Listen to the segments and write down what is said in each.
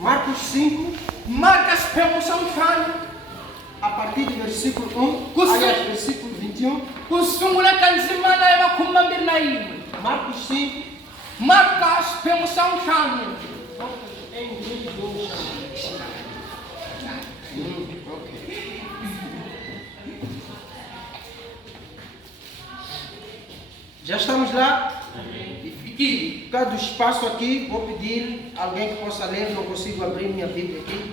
Marcos 5, Marcas promoção chano. a partir do versículo 1 Cusum- até o versículo 21. Kusungula kanzimana ya makumbambiri na imwe. Marcos 5, Marcas promoção chano. em inglês, vamos chamar. Ok. Já estamos lá? Iki. Por causa do espaço aqui, vou pedir alguém que possa ler, não consigo abrir minha Bíblia aqui.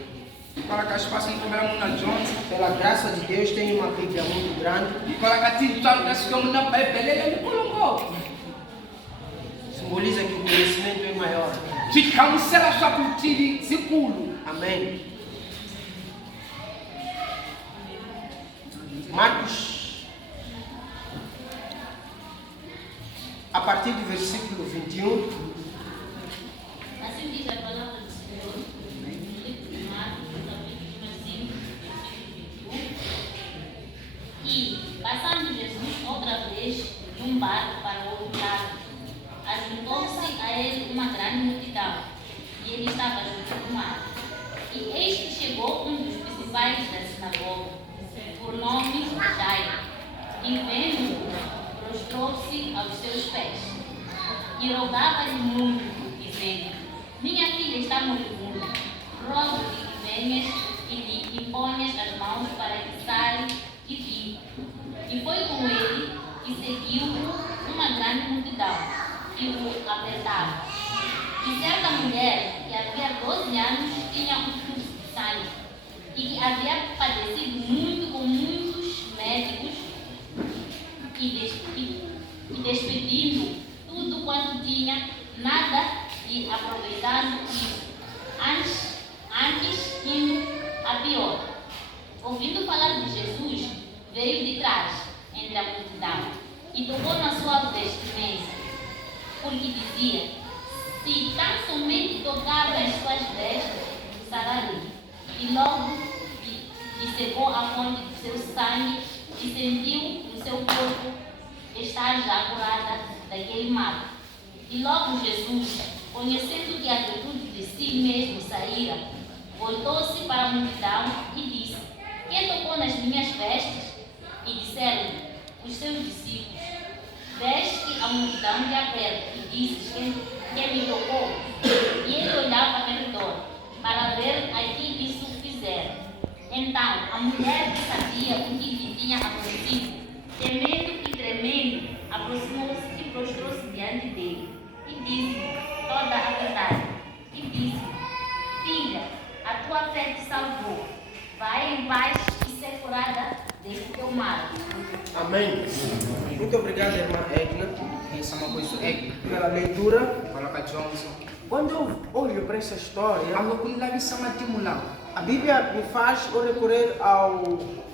Para que as passam comer na Jones. Pela graça de Deus, tenho uma Bíblia muito grande. E para que tinha tanto que eu não bebele ele colocou. Simboliza que o conhecimento é maior. Ficamos sela só por tiri zipulo. Amém. Marcos, a partir do versículo 21. Assim diz a palavra do Senhor, no livro de Marcos, capítulo 5, versículo 21. E, passando Jesus outra vez de um barco para o outro lado, ajuntou-se a ele uma grande multidão, e ele estava junto do mar. E eis que chegou um dos principais da sinagoga, por nome Jairo, e vendo-o, prostrou-se aos seus pés, e rogava-lhe muito, dizendo: Minha filha está moribunda, rogo-te que venhas e lhe imponhas as mãos para que saia e viva. E foi com ele e seguiu uma grande multidão, que o apertava. E certa mulher, que havia 12 anos, tinha um fluxo de sangue, e que havia padecido muito com muitos médicos, e despedindo tudo quanto tinha, nada lhe aproveitando isso, antes indo a pior. Ouvindo falar de Jesus, veio de trás, entre a multidão, e tocou na sua vestimenta, porque dizia: Se tão somente tocar nas suas vestes, sararei. E logo lhe secou a fonte do seu sangue, e sentiu o seu corpo estar já curada daquele mal. E logo Jesus, conhecendo que a virtude de si mesmo saíra, voltou-se para a multidão e disse: Quem tocou nas minhas vestes? E disseram-lhe os seus discípulos: Veste a multidão de aperto, e dizes: Quem me tocou? E ele olhava ao redor para ver a que isso fizeram. Então a mulher, que sabia o que lhe tinha acontecido, temendo e tremendo, aproximou-se e prostrou-se diante dele, e disse toda a verdade. E disse: Filha, a tua fé te salvou. Vai em paz e ser curada desse teu mal. Amém. Muito obrigado, irmã Edna, Essa é uma coisa é pela leitura. para que Jones. Quando eu olho para essa história, A loucura de São Timulão. a Bíblia me faz recorrer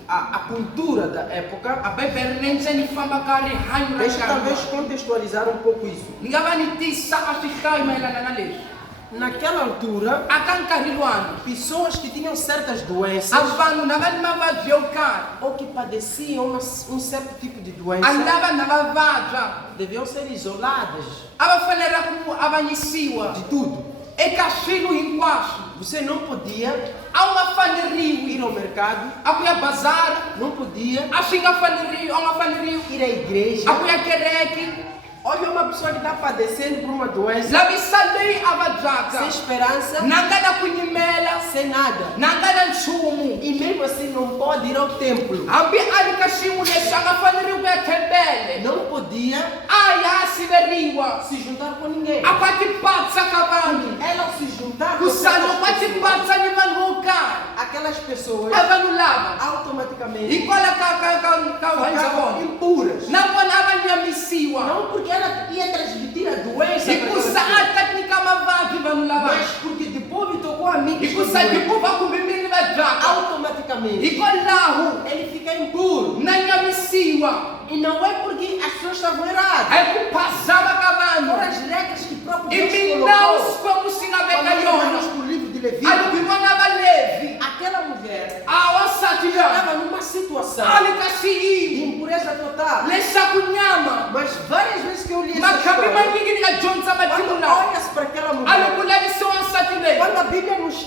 à cultura da época. A Bíblia nem se nem fama carne raio. Deixa talvez contextualizar um pouco isso. Ningavani tisa afikai mai na nale. Naquela altura, Akan kariluano. pessoas que tinham certas doenças Avanu navani mavavyo kar. ou que padeciam um certo tipo de doença Andava navavaja. deviam ser isoladas Abafanera ku abanyisiwa. de tudo. E kashilu hinkwasu. Você não podia Há uma faneriu. ir ao mercado, Akuya bazar. não podia Ashinga faneriu. Uma faneriu. ir à igreja. Akuya kereki. Olha uma pessoa que está padecendo por uma doença Labisalei sem avajaga. esperança, Nangana kunyimela. sem nada. Nangana nchumu. E mesmo assim não pode ir ao templo. Ambi alikashimu leshanga faneriu betebele. Não podia Aya siberiwa. se juntar com ninguém. Apatipatsa kabanu. Ela se juntar com Kusano aquelas pessoas, patipatsa ni manuka. aquelas pessoas Avanulava. automaticamente Ikola ficavam ka impuras. Nabona abanyamisiwa. Não porque ela ia transmitir a doença para aquela Ikusa pessoa, atakanika mavavi vanulava. mas porque depois me tocou a mim, que estou Ikusa doente, dikuba kubimini vajaka. automaticamente Ikolahu ele fica impuro. nanyamisiwa. E não é porque as pessoas estavam erradas. Aikupazava Foram kabanu. as regras que o próprio Deus Iminaus colocou. como Quando sinabekayona. nós lemos no livro de Levítico, Alukimona balevi. aquela mulher Awasatila. estava numa situação de Alikashihi. impureza total. Leshakunyama. Mas várias vezes que eu li essa Makabi história, manyingi ni John quando Sabatimula. olhas para aquela mulher, Alukulani so ansatile. quando a Bíblia nos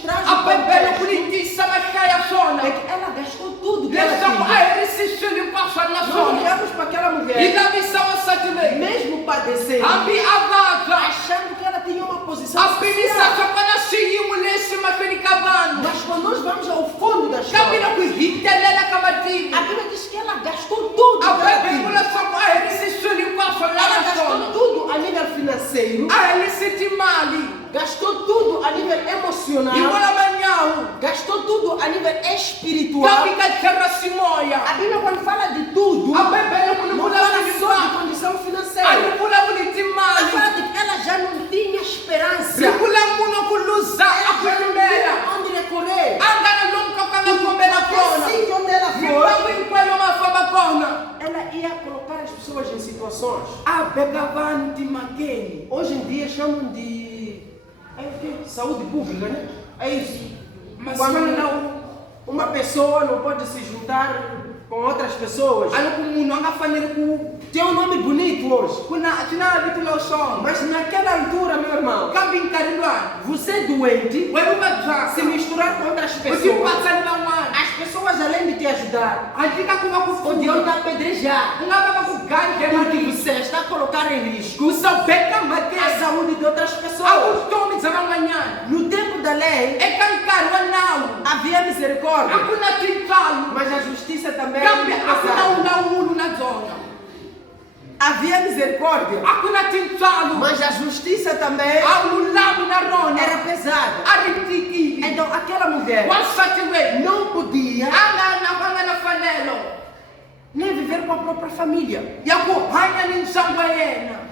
leyi mesmo padecendo, hambi a vabya achando que ela tinha uma posição a pimisa social. swo kona swiyimo leswi mahlweni ka vanhu Mas quando nós vamos ao fundo da kambe história, loko hi hitelela ka matimu a Bíblia diz que ela gastou tudo que a ela bebele tinha. vula leswaku a herisi swilo hinkwaswo Ela lava gastou swona tudo a nível financeiro, a herisi timali gastou tudo a nível hi emocional, vula manyawu gastou tudo a nível espiritual. kambe ka tlhelo ra swimoya A Bíblia, quando fala de tudo, a bebele ku ni não fala vulavuli só de hinkwaswo condição a ni financeira. vulavuli Ela timali fala de que ela já não tinha esperança. ri vula munhu ku luza a Ela já não kwembela tinha onde recorrer. a nga na lomu ka ka nga kombela kona Qualquer sítio onde ela hinkwako foi, hinkwayo ma famba kona ela ia colocar as pessoas em situações. a beka vanhu timakeni Hoje em dia chamam de o quê? Saúde pública, né? É isso. mas Quando fana na uma pessoa não pode se juntar com outras pessoas. a loko munhu a nga fanele ku Tem um nome bonito hoje. swi na vito lo swona Mas naquela altura, meu irmão, kambe nkarhi luwani você é doente, we vuvabyaka se misturar com outras u pessoas, tipatsani van'wana as pessoas além de te ajudar, handle ka ku va ku podiam te pfuna apedrejar. ku nga va va ku gandle Porque mati você está a colocar em risco ku sa beka a makeni saúde de outras a pessoas. vutomi bya van'wanyana No tempo da lei, eka nkarhi wa nawu havia a misericórdia, ku na tintswalo mas a justiça também kambe a ku na pesava. wulawulu na byona Havia misericórdia, a ku na tintswalo mas a justiça também a vululami na rona era pesada. a ri tikile Então aquela mulher wansati weyi não podia a nga na mfanelo nem viver com a própria família. ya ku hanya ni ndyangu wa yena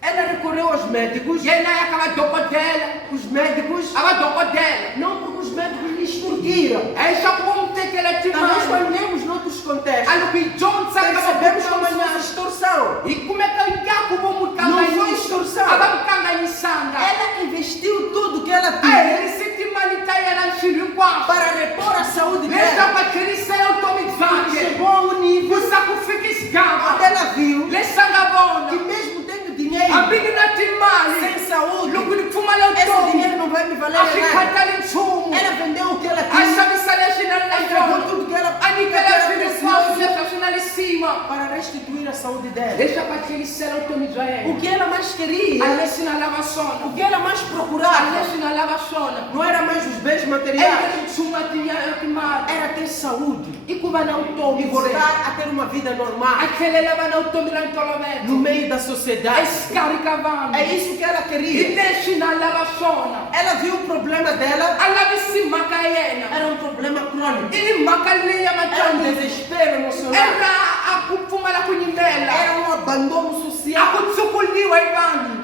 Ela recorreu aos médicos. yena ya ka vadokodela Os médicos, a vadokodela não porque os médicos lhe extorquiram. a leswaku vo n'wi tekela Nós timali quando lemos noutros a contextos, loko hi dyondzisa ka percebemos como se fosse vadokodela extorsão. hi kumeka ngaku vo n'wi Não foi kanganyisa extorsão. a va n'wi kanganyisanga Ela investiu tudo que ela a tinha herisi timali ta yena swilo hinkwaswo para repor a saúde dela. leswaku a tlherisela vutomi byakye Chegou a um nível kusa ku fika onde isigaba ela viu leswi a nga vona que mesmo tendo dinheiro, hambi ni na timali sem saúde, loko ni pfumala esse vutomi dinheiro não vai me valer a swi nada. khatali nchumu Ela vendeu o que ela a tinha, xavisa leswi na ri na entregou swona tudo que ela a nyikela era swilo hinkwaswo precioso leswi a swi na risima para restituir a saúde dela. leswaku a tlhelisela vutomi bya O yena que ela mais queria, a leswi na lava o swona que ela mais a procurava, leswi na lava swona não era mais os bens eka materiais, nchumu ya timali era ter saúde i ku va na vutomi e ntsena. voltar a ter uma vida a normal tlhelela va na vutomi ra no ntolovelo meio da sociedade. exikarhi ka vanhu É isso que ela hi queria. leswi na lava swona Ela viu o problema dela, a lavisi mhaka ya yena era um problema crônico, i ni mhaka leyi ya era um matsandzi desespero emocional, era a ku pfumala ku nyimela era um abandono a social. ku tsukuliwa hi vanhu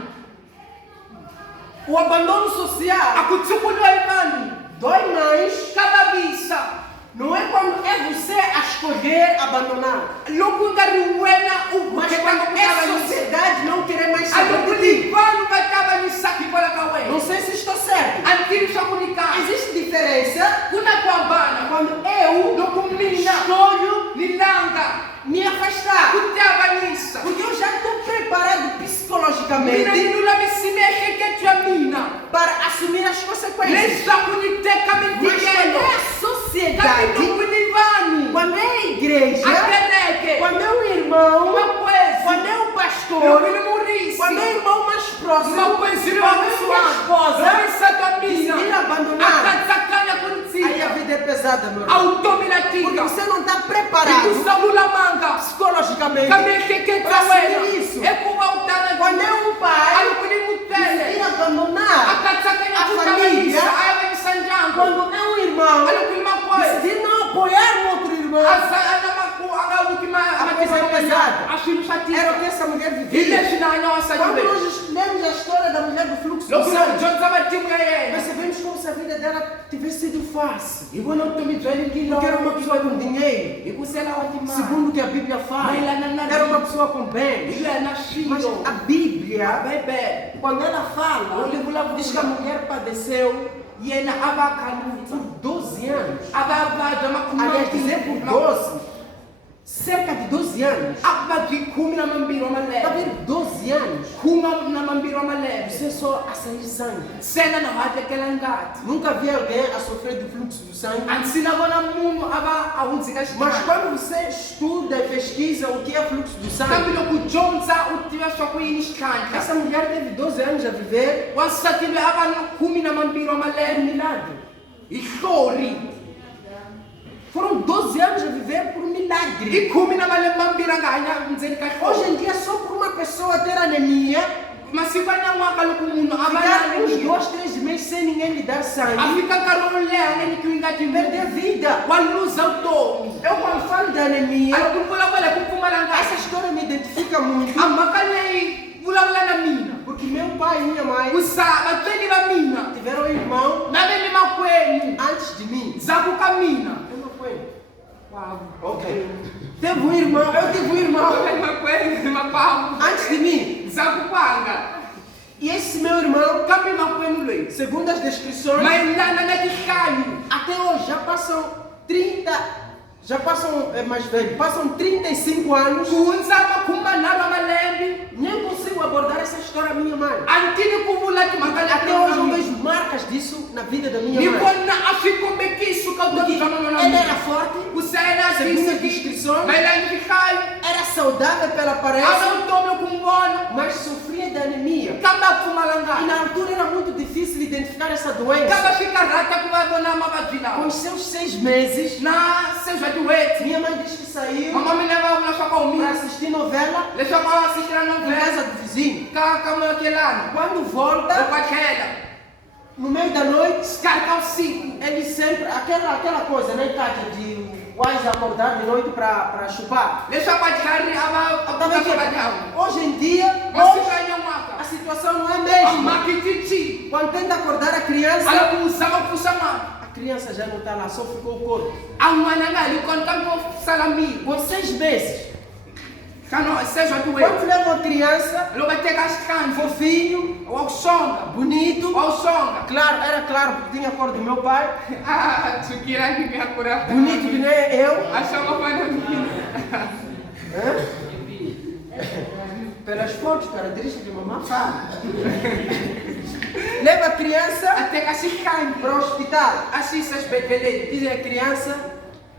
O abandono a social ku tsukuliwa hi vanhu dói mais, ka vavisa não é quando é você a escolher abandonar, loko nga ri wena u mas khetanga quando ku é a kavanyisa sociedade não querer mais a loko saber de ti. ni vanhu va kavanyisaka hikwalaho ka Não wena sei se estou certo. a ni tivi swa ku ni kahle Existe diferença ku na ku hambana quando eu loko mina escolho ni langa me afastar, ku ti avanyisa porque eu já estou preparado mina ni psicologicamente lulamisi miehleketo ya mina para assumir as consequências. leswaku ni teka Mas quando mintikelo é a kambe sociedade, loko ni vanhu quando é a igreja, a kereke quando é o irmão, makwezi quando é o loko pastor, ni murisi quando é o irmão mais próximo, makwezi ri quando é a minha esposa, vavisaka decidir mina abandonar, akatsakanya ku ni aí a tsika vida é pesada, meu a irmão. vutomi la Porque tika você não está hi ku preparado salulamanga psicologicamente ka miehleketo para ya wena assumir isso. eku va u tala Quando é um a pai loko ni mutele decidir abandonar, akatsakanya a ku família, kavanyisa a ya vanyisa ndyangu quando é um irmão a loko ni makwezi decidir não apoiar um outro irmão, anga vuki A coisa é pesada. a swilo swa era o tika que essa mulher hi vivia. leswi na hanya wasati Quando weyi nós lemos a história da mulher do fluxo loko de no sangue, dyondza matimu ya yena percebemos como se a vida dela tivesse sido fácil. hi vona vutomi bya yena Porque era uma pessoa com dinheiro. hi ku sela wa timali Segundo o que a Bíblia fala, era uma pessoa com hi bens. leha na Mas swilo a Bíblia, bibele quando ela fala, diz que a mulher padeceu yena a va khalutsa por 12 anos. a va vabya Aliás, dizer por 12 cerca de 12 anos. Akubagi kumi na mambiri wa Está malembe. vendo? 12 anos. Kuma na mambiri wa malembe. Você só a sair sangue. Sena na hatekela ngati. Nunca vi alguém a sofrer de fluxo do sangue. Ansinabona munhu ava ahundzika Mas xikana. quando você estuda e pesquisa o que é fluxo do sangue, Kambe loko dyondza u tiva swa ku yini xihlanhla. essa mulher teve 12 anos a viver. Wansati loyi a va na kumi na mambiri wa É um malembe. milagre. Hi hlori. Foram 12 anos a viver por um milagre. Hi kumi na malembe mambiri a nga hanya ndzeni ka Hoje hlori. em dia, só por uma pessoa ter anemia, Masiku ya nyan'waka loko munhu a va na ficar uns anemia, 2, 3 meses sem ninguém lhe dar a sangue, fika nkarhi wo leha a nga nyikiwi ngati perder vida. wa luza vutomi. Eu quando falo de anemia, A loko ni vulavula hi ku pfumala essa ngati, história me identifica muito, a mhaka leyi vulavula na mina. porque meu pai e minha mãe Vatsweri va mina tiveram um irmão na ve ni makwenu antes de mim. ndzhaku ka mina. Eu não fui. Wow. Ok. Teve um irmão, eu tive um irmão Makwenu makwavo antes de mim. ndzhaku kwanga E esse meu irmão, kambe makwenu loyi segundo as descrições, mayelana na tinhlayo até hoje já passam 30, já passam, é mais velho, passam 35 anos. ku hundza makhumanharhu wa malembe Nem consigo abordar essa história da minha mãe. a ni tivi ku vula timhaka Até hoje eu leti vejo marcas disso na vida da minha ni mãe. vona a swi kombekiso ka Porque vutomi bya manana ela era mina forte, ku sayela segundo as swisiki descrições, mayelana ni tinhlayo era saudável pela a aparência, na vutomi loko n'wi vona mas sofria de anemia. kambe a pfumala E ngati na altura era muito difícil identificar essa doença. kambe swi karhata ku va vona mavabyi Com lawa os seus 6 meses, na se bya tiweti. minha mãe disse que saiu Mama mina va vula swa ku para humile assistir novela leswaku a asisitela na novela casa do vizinho. ka muakelani Quando volta, loko a tlhela no meio da noite, xikarhi ka vusiku ele sempre, aquela coisa, né, Kátia, de quase acordar de noite para chupar. leswaku a tlhari a va Tá a vendo vuka que swa vadyangu hoje em dia, masiku hoje, ya a nyan'waka situação não é a a mesma. mhaka yi cincile Quando tenta acordar a a criança, loko n'wi zama ku pfuxa n'wana a criança já não está lá, só ficou o corpo. a n'wana a nga ha li kona kambe wo sala miri Com 6 meses. xana se bya Quando tiweti leva a criança, loko a teka xihlangi fofinho, wa ku songa bonito. wa ku songa Claro, era claro, porque tinha a cor do meu pai. a tsukira ni ya ku ra Bonito que nem eu. a songa fana mina Hã? Pelas fotos, características de mamãe fala. Leva a criança a teka xihlangi para o hospital. a xi yisa xibedhleleni Diz a criança,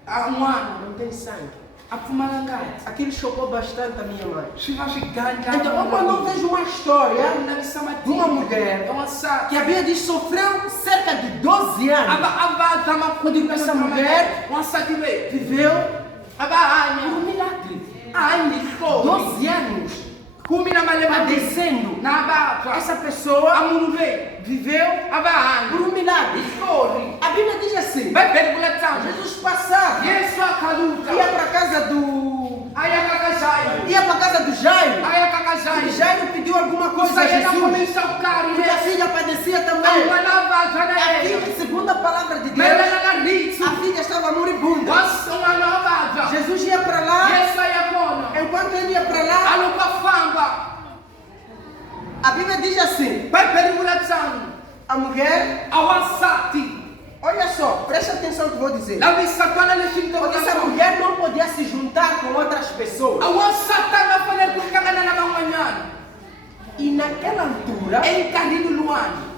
a n'wana não tem sangue. a pfumala ngati Aquilo chocou bastante a minha mãe. swi va swi gandla Então, eu quando eu vejo uma história navisa de uma matiko mulher ya wansati que a Bíblia diz sofreu cerca de 12 a anos, vabya makhulu Essa mulher wansati loyi viveu a va por hanya um milagre. a hanyi hi hlori 12 anos 10 na malembe padecendo. na vabya Essa a pessoa munhu loyi viveu a va por hanya um milagre. hi hlori A Bíblia diz assim: bibele vula tano Jesus passava, yesu a khaluta ia para casa do a ya ka ka Jairo ia para casa do Jairo. a ya ka ka E Jairo Jairo pediu alguma ku coisa a sayena Jesus. khomisa ku karhi Porque a yesu filha padecia a também. n'wana a vabya na Aqui, yena segundo a palavra de Deus, mayelana na ritsu a filha estava moribunda. n'wana a vabya Jesus ia para lá. yesu a ya kona Enquanto ele ia para lá, a loko a famba a Bíblia diz assim: bibele vula tano a mulher, a wansati olha só, presta atenção no que eu vou dizer. lavisa twana leswi ni Porque essa mulher não podia se juntar com outras pessoas. a wansati a nga fanele ku hlangana na van'wanyana E naquela altura, enkarhini luwani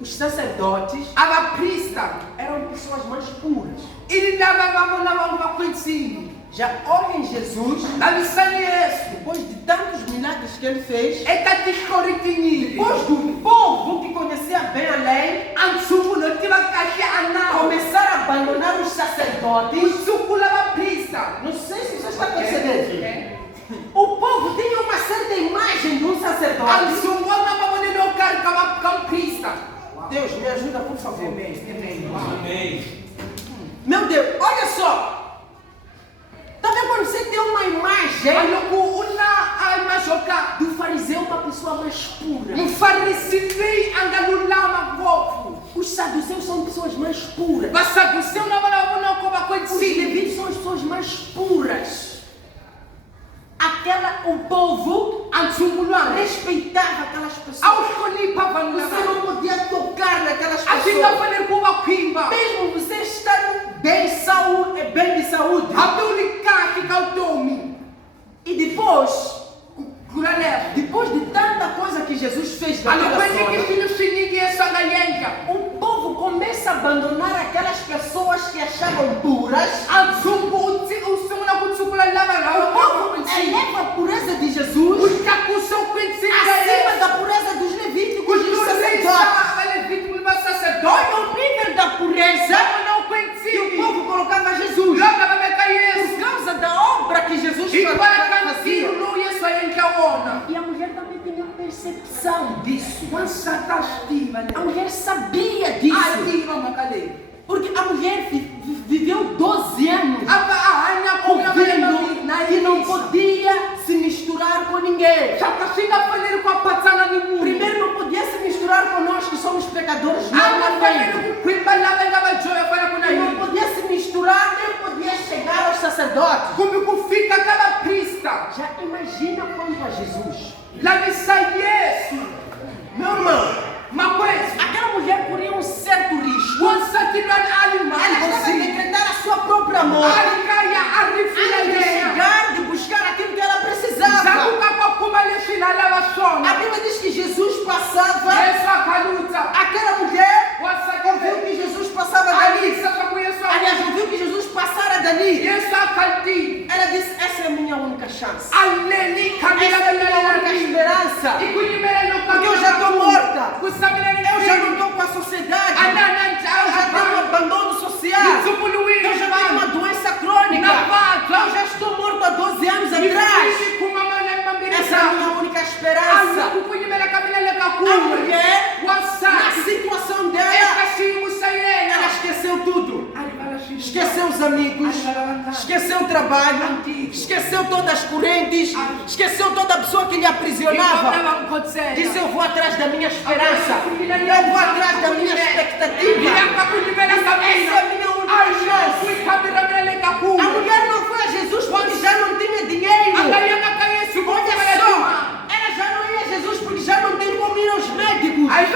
os sacerdotes a vaprista eram pessoas mais puras. i ni lava va vona vanhu va kwetsini Já olhem Jesus, lavisani yesu depois de tantos milagres que ele fez, eka tihlori tinyingi depois do povo que conhecia bem a lei, a ntshungu no tiva kahle a nawu começaram a abandonar os ku sacerdotes. sukula vaprista Não sei se você está percebendo. O povo tinha uma certa imagem de um a sacerdote. ntshungu wa nga mavonelo yo karhi ka muprista Deus, me ajuda, por favor. Meu Deus, olha só. Tá vendo quando você tem uma a imagem loko u na a image yo karhi do fariseu, uma pessoa mais pura. mufarisi leyi a nga lulama ngopfu Os saduceus são pessoas mais puras. vasaduseu na vona va vonaka va Os kwetsini levitas são as pessoas mais puras. O povo a ntshungu lwani respeitava aquelas a pessoas. wu hlonipha vanhu Você lava não podia tocar naquelas a swi nga pessoas. fanele ku va khwimba Mesmo você estando bem de saúde, hambi u ri fica o tome. E depois de tanta coisa que Jesus fez naquela zona, o povo começa a abandonar aquelas pessoas que achavam puras. O povo eleva a pureza de Jesus acima da pureza dos levíticos e dos sacerdotes. Olha o nível da pureza que o povo colocava Jesus por causa da obra que Jesus fazia. E a mulher também tinha percepção disso. A mulher sabia disso. Porque a mulher viveu 12 anos ouvindo que não podia se misturar com ninguém. Primeiro, não podia se misturar com nós que somos pecadores normalmente. Não podia se misturar, nem podia chegar aos sacerdotes. Já imagina quanto a Jesus. Meu irmão, aquela mulher corria um certo risco. Ela estava a decretar a sua própria morte. Antes de chegar, de buscar aquilo que ela precisava. A Bíblia diz que Jesus passava. Aquela mulher ouviu que Jesus passava dali. Aliás, ouviu que Jesus passara dali. Ela disse, essa é a minha única chance. Essa é a minha única esperança. Porque eu já estou morta. Eu já não estou com a sociedade. Eu já tenho um abandono social. Eu já tenho uma doença crônica. Eu já estou morto há 12 anos atrás. Essa é a minha única esperança. A mulher, na situação dela, ela esqueceu tudo. Esqueceu os amigos, esqueceu o trabalho, esqueceu todas as correntes, esqueceu toda a pessoa que lhe aprisionava. Disse, eu vou atrás da minha esperança, eu vou atrás da minha expectativa. Essa é a minha única chance. A mulher não foi a Jesus porque já não tinha dinheiro. Olha só, ela já não ia a Jesus porque já não tem como ir aos médicos. Ela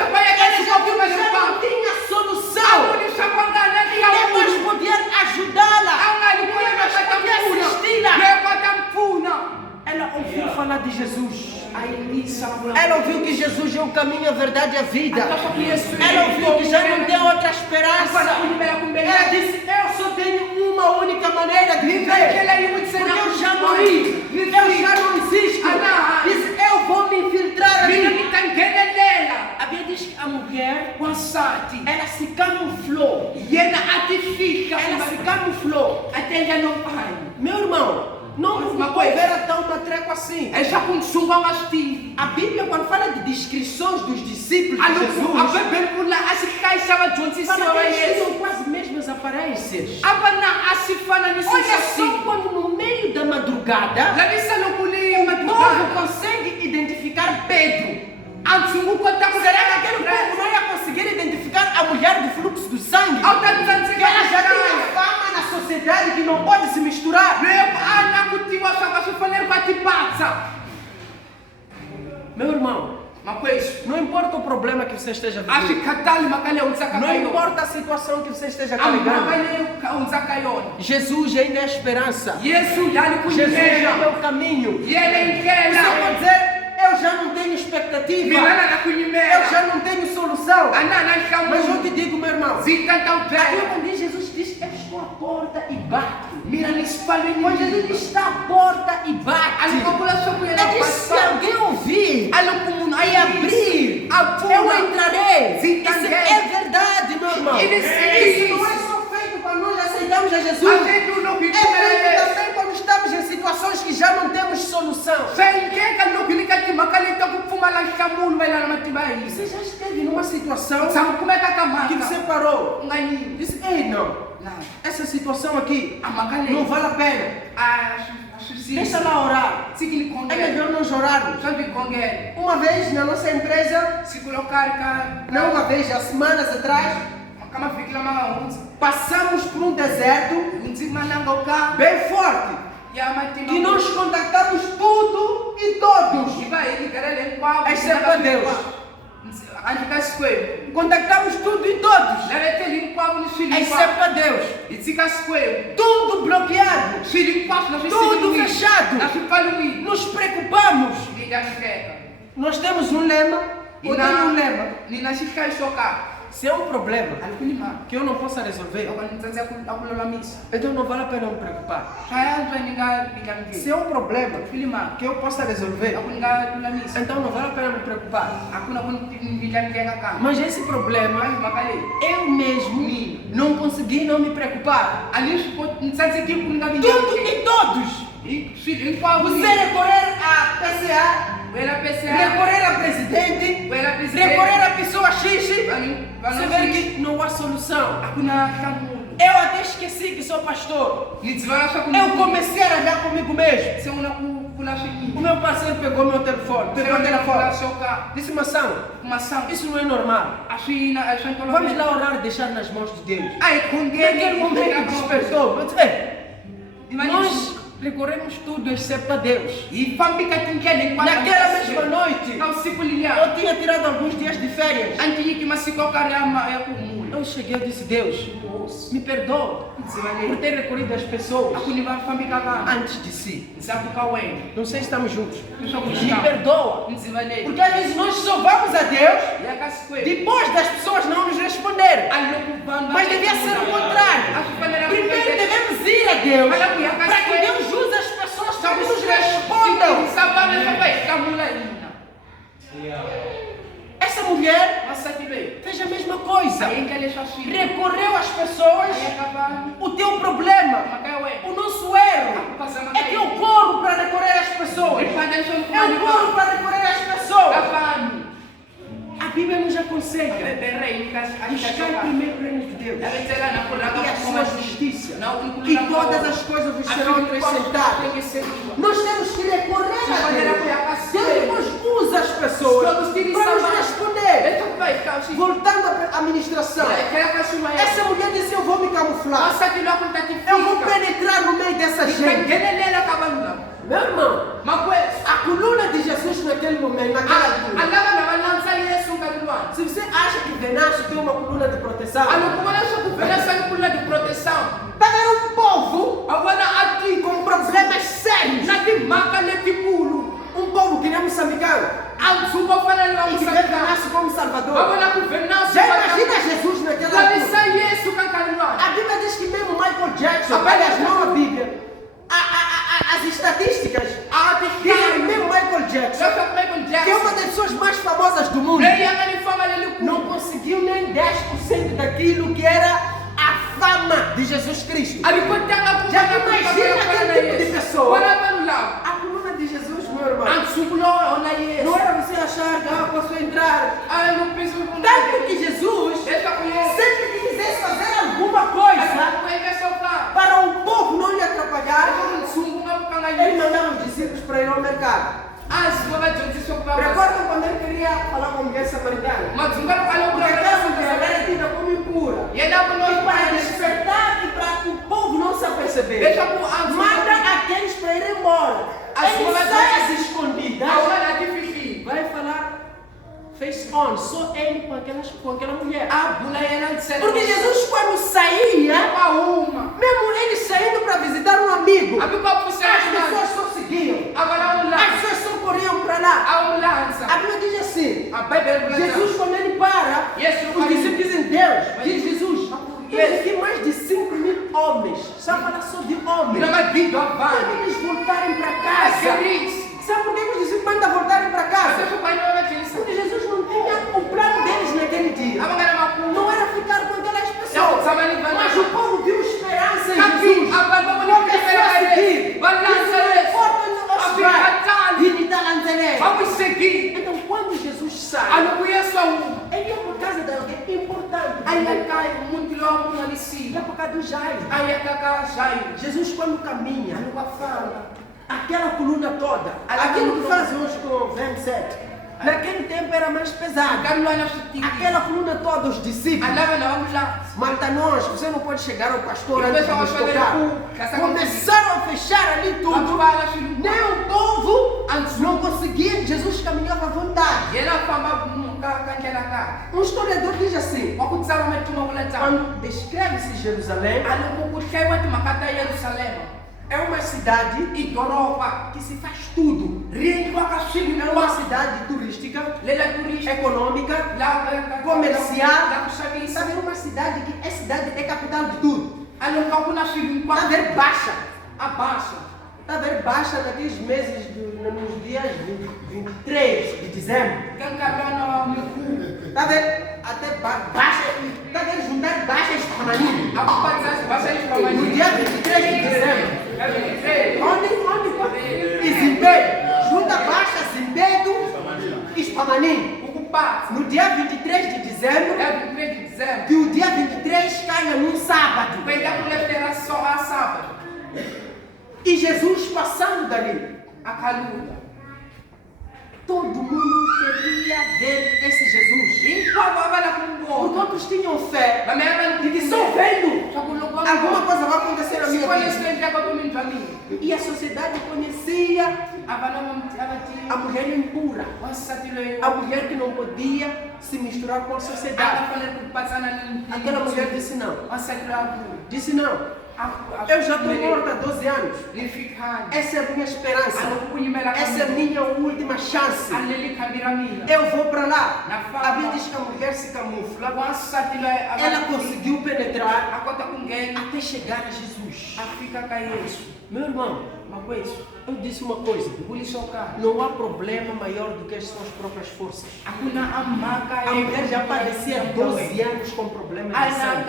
já viu que já não tinha solução. Depois poder ajudá-la, poder assistir-la. Ela ouviu falar de Jesus. Ela ouviu que Jesus é o caminho, a verdade e a vida. Ela ouviu que já não tem outra esperança. Ela disse, eu só tenho uma única maneira de viver. Porque eu já morri. Eu já não existo. Disse, eu vou me infiltrar ali. A Bíblia diz que a mulher, ela se camuflou. Ela se camuflou. Meu irmão, não houver tão uma treco assim. A Bíblia, quando fala de descrições dos discípulos de Jesus, fala que eles tinham quase mesmas aparências. Olha só, quando no meio da madrugada, o povo consegue identificar Pedro. Será que aquele povo não ia conseguir identificar a mulher do fluxo do sangue? Que ela já tinha fama na sociedade que não pode se misturar. Meu irmão, não importa o problema que você esteja vivendo, não importa a situação que você esteja carregando, Jesus ainda é a esperança. Jesus ainda é o caminho. Você pode dizer, eu já não tenho expectativa, eu já não tenho solução. Mas eu te digo, meu irmão, quando Jesus diz, eu estou à porta e bato. Quando Jesus está à porta e bate, ele diz, se alguém ouvir e abrir, eu entrarei. Isso é verdade, meu irmão. Isso não é só feito quando nós aceitamos a Jesus. É feito também quando estamos em situações que já não temos solução. Você já esteve numa situação que você parou, disse, ei, não, essa situação aqui não vale a pena. Deixa lá orar. É melhor nós orarmos. Uma vez na nossa empresa, não uma vez, há semanas atrás, passamos por um deserto bem forte. E nós contactamos tudo e todos, exceto a Deus. Contactamos tudo e todos. todos, Leve limpava nos filhos. exceto a Deus. E fica square. Tudo bloqueado, Filho limpava, nós tudo fechado. Nós ficamos Nos preocupamos. Liga me quer. Nós temos um lema, ou tem um lema. Ni nós ficamos chocados. Se é um problema Alculima. que eu não possa resolver, Eu vou dizer a pula missa. então não vale a pena me preocupar. Kaya vai ligar ligar Se é um problema Filima. que eu possa resolver, Aku ligar pula missa. então não vale a pena me preocupar. Aku nak pun ligar dia kakak. Mas esse problema, Makali. eu mesmo não consegui não me preocupar. Ali pode não sei que pun ligar Tudo e todos. E filho limpava. Você recorrer a PCA, Ela PCA. recorrer a presidente, Ela presidente. recorrer a pessoa X, Você você vê que não há solução. Aku na kamu. Eu até esqueci que sou pastor. Ni desvara só com. Eu comecei a arranjar comigo mesmo. Se una pula cheguinho. O meu parceiro pegou meu telefone, pegou o telefone. Chocar. Disse, Mação, Uma ação. isso não é normal. Vamos lá orar e deixar nas mãos de Deus. Ai, com Naquele momento despertou. Eu disse, nós recorremos tudo exceto a Deus. E família tem que ir. Naquela mesma noite, Não se poliar. eu tinha tirado alguns dias de férias. Antes que mas se colocar é comum. Eu cheguei e disse, Deus, me perdoa por ter recorrido às pessoas Aku ni ba família ka. antes de si. Sabe kawin. Não sei se estamos juntos. Me Me perdoa. Porque às vezes nós só vamos a Deus depois das pessoas não nos responderem. Mas devia ser o contrário. Primeiro devemos ir a Deus para que Deus use as pessoas para que nos respondam. Essa mulher fez a mesma coisa. Recorreu às pessoas. O teu problema, o nosso erro, é que eu corro para recorrer às pessoas. Eu corro para recorrer às pessoas. A Bíblia nos aconselha: buscar primeiro o reino de Deus e a sua justiça, e todas as coisas vos serão acrescentadas. Nós temos que recorrer a Deus. Deus depois usa as pessoas para nos responder. Voltando à administração, essa mulher disse: eu vou me camuflar, eu vou penetrar no meio dessa gente. Meu irmão, a coluna de Jesus naquele momento, naquela altura. Se você acha que Venâncio tem uma coluna de proteção, era um povo com problemas sérios. Um povo que nem moçambicano, e que vê Venâncio como Salvador. Já imagina Jesus naquela altura. A Bíblia diz que mesmo Michael Jackson, aliás, não a Bíblia, as estatísticas dizem mesmo Michael Jackson, que é uma das pessoas mais famosas do mundo, não conseguiu nem 10% daquilo que era a fama de Jesus Cristo. Já imagina aquele tipo de pessoa. A coluna de Jesus, meu irmão, não era você achar que posso entrar. Tanto que Jesus, sempre que quisesse fazer alguma coisa para o povo não lhe atrapalhar, ele mandava os discípulos para ir ao mercado. Recorda quando ele queria falar com a mulher samaritana? Porque aquela mulher era tida como impura. E para despertar e para que o povo não se aperceber, manda aqueles para ir embora. Ele sai às escondidas, vai falar face on, só ele com aquela mulher. Porque Jesus, quando saía, mesmo ele saindo para visitar um amigo, as pessoas só seguiam, as pessoas só corriam para lá. A Bíblia diz assim: Jesus, quando ele para, os discípulos dizem: Deus, diz Jesus, temos aqui mais de 5.000 homens, só falar só de homens, para eles voltarem para casa. Sabe por que os discípulos mandam voltarem para casa? Porque Jesus não tinha o plano deles naquele dia. Não era ficar com aquelas pessoas. Mas o povo viu esperança em Jesus. Começou a seguir. Vamos seguir. Então quando Jesus sai, ele ia por casa de alguém importante. Ia por casa do Jairo. Jesus quando caminha, aquela coluna toda, aquilo que faz hoje com o 27, naquele tempo era mais pesado. Aquela coluna toda, os discípulos, mata nós, você não pode chegar ao pastor antes de nos tocar. Começaram a fechar ali tudo. Nem o povo não conseguia, Jesus caminhava à vontade. Um historiador diz assim: Quando descreve-se Jerusalém, é uma cidade que se faz tudo. É uma cidade turística, econômica, comercial. Sabe, uma cidade que é capital de tudo. Está a ver baixa. Está a ver baixa naqueles meses, nos dias 23 de dezembro. Está a ver até baixa. Está a ver juntar baixa e Spamaninho. No dia 23 de dezembro. Onde? E Zimbedo. Junta baixa, Zimbedo e Spamaninho. No dia 23 de dezembro. Que o dia 23 caia num sábado. E Jesus passando dali. Todo mundo queria ver esse Jesus. Porque outros tinham fé de que só vendo alguma coisa vai acontecer na minha vida. E a sociedade conhecia a mulher impura, a mulher que não podia se misturar com a sociedade. Aquela mulher disse não. Disse não. Eu já estou morta há 12 anos. Essa é a minha esperança. Essa é a minha última chance. Eu vou para lá. A Bíblia diz que a mulher se camufla. Ela conseguiu penetrar até chegar a Jesus. Meu irmão, eu disse uma coisa. Não há problema maior do que as suas próprias forças. A mulher já padecia 12 anos com problemas de sangue.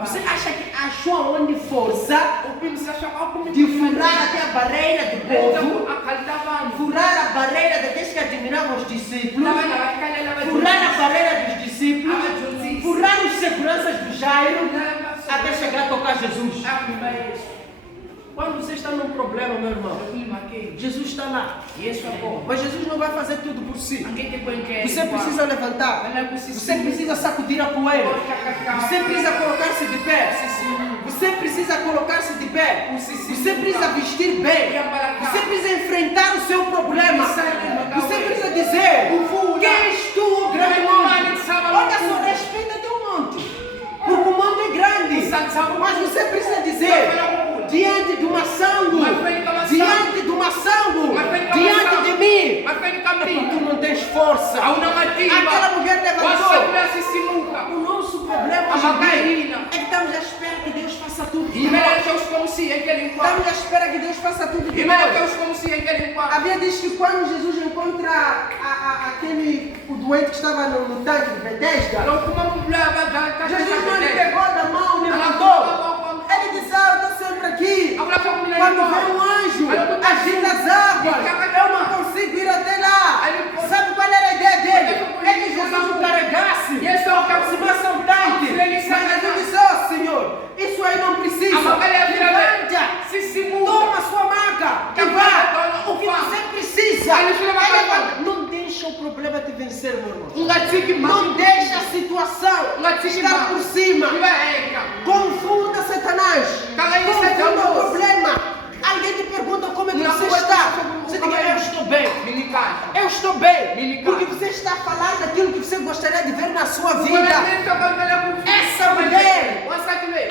Você acha que achou onde força de furar até a barreira do povo, furar a barreira daqueles que admiravam os discípulos, furar a barreira dos discípulos, furar os seguranças do Jairo até chegar a tocar Jesus? Quando você está num problema, meu irmão, Jesus está lá. Mas Jesus não vai fazer tudo por si. Você precisa levantar. Você precisa sacudir a poeira. Você precisa colocar-se de pé. Você precisa colocar-se de pé. Você precisa vestir bem. Você precisa enfrentar o seu problema. Você precisa dizer: quem és tu, o grande monte? Olha só, respeita teu monte. Porque o monte é grande. Mas você precisa dizer: diante de uma sangue, diante de uma sangue, diante de mim, tu não tens força. Aquela mulher levantou. O nosso problema hoje é que estamos à espera que Deus faça tudo. Estamos à espera que Deus faça tudo de nós. A Bíblia diz que quando Jesus encontra o doente que estava no tanque de Bethesda, Jesus não lhe pegou da mão, lhe levantou. Ele disse: eu estou sempre aqui. Quando vem um anjo, agita as águas, eu não consigo ir até lá. Sabe qual era a ideia dele? É que Jesus o carregasse, aproximasse ao tanque. Mas Jesus disse: oh Senhor, isso aí não precisa. Levanta, toma sua maca e vá. O que você precisa é não deixa o problema te vencer, meu irmão. Não deixa a situação estar por cima. Confunda Satanás. Confunda o problema. Alguém te pergunta como é que você está. Você diz: eu estou bem. Eu estou bem. Porque você está falando daquilo que você gostaria de ver na sua vida. Essa mulher,